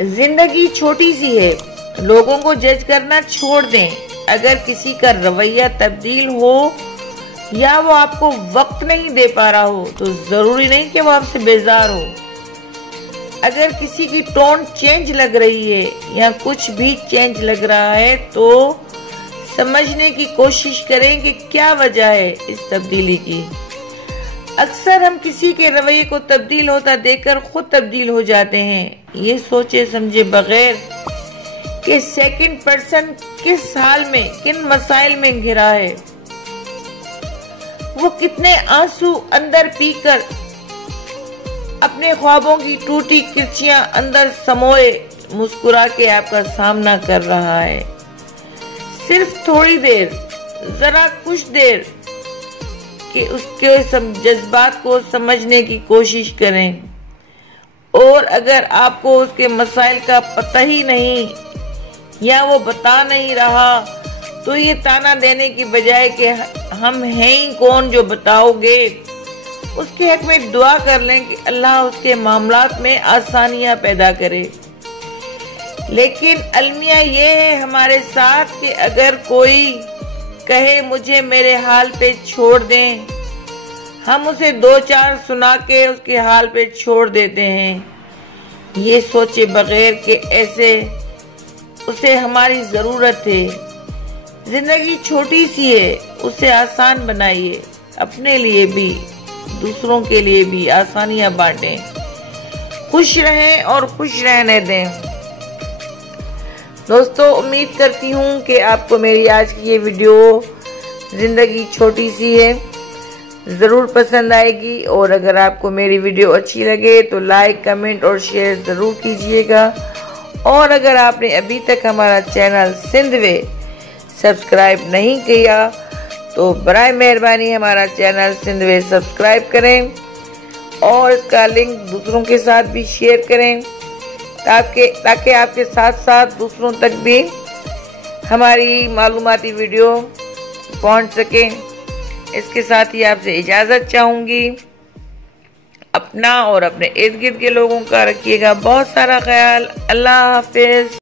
जिंदगी छोटी सी है, लोगों को जज करना छोड़ दें। अगर किसी का रवैया तब्दील हो या वो आपको वक्त नहीं दे पा रहा हो तो जरूरी नहीं कि वो आपसे बेजार हो। अगर किसी की टोन चेंज लग रही है या कुछ भी चेंज लग रहा है तो समझने की कोशिश करें कि क्या वजह है इस तब्दीली की। अक्सर हम किसी के रवैये को तब्दील होता देखकर खुद तब्दील हो जाते हैं, ये सोचे समझे बगैर कि सेकंड पर्सन किस हाल में किन मसाइल में घिरा है, वो कितने आंसू अंदर पीकर अपने ख्वाबों की टूटी किरचियां अंदर समोए मुस्कुरा के आपका सामना कर रहा है। सिर्फ थोड़ी देर, जरा कुछ देर कि उसके जज्बात को समझने की कोशिश करें। और अगर आपको उसके मसाइल का पता ही नहीं या वो बता नहीं रहा तो ये ताना देने की बजाय कि हम हैं ही कौन जो बताओगे, उसके हक में दुआ कर लें कि अल्लाह उसके मामलात में आसानियां पैदा करे। लेकिन अलमिया ये है हमारे साथ कि अगर कोई कहे मुझे मेरे हाल पे छोड़ दें, हम उसे दो चार सुना के उसके हाल पे छोड़ देते हैं, ये सोचे बगैर कि ऐसे उसे हमारी जरूरत है। जिंदगी छोटी सी है, उसे आसान बनाइए, अपने लिए भी दूसरों के लिए भी आसानियां बांटें, खुश रहें और खुश रहने दें। दोस्तों, उम्मीद करती हूँ कि आपको मेरी आज की ये वीडियो जिंदगी छोटी सी है ज़रूर पसंद आएगी। और अगर आपको मेरी वीडियो अच्छी लगे तो लाइक, कमेंट और शेयर ज़रूर कीजिएगा। और अगर आपने अभी तक हमारा चैनल सिंधवे सब्सक्राइब नहीं किया तो बराए मेहरबानी हमारा चैनल सिंधवे सब्सक्राइब करें और इसका लिंक दूसरों के साथ भी शेयर करें ताकि आपके साथ साथ दूसरों तक भी हमारी मालूमाती वीडियो पहुंच सके। इसके साथ ही आपसे इजाज़त चाहूँगी। अपना और अपने इर्द गिर्द के लोगों का रखिएगा बहुत सारा ख्याल। अल्लाह हाफिज।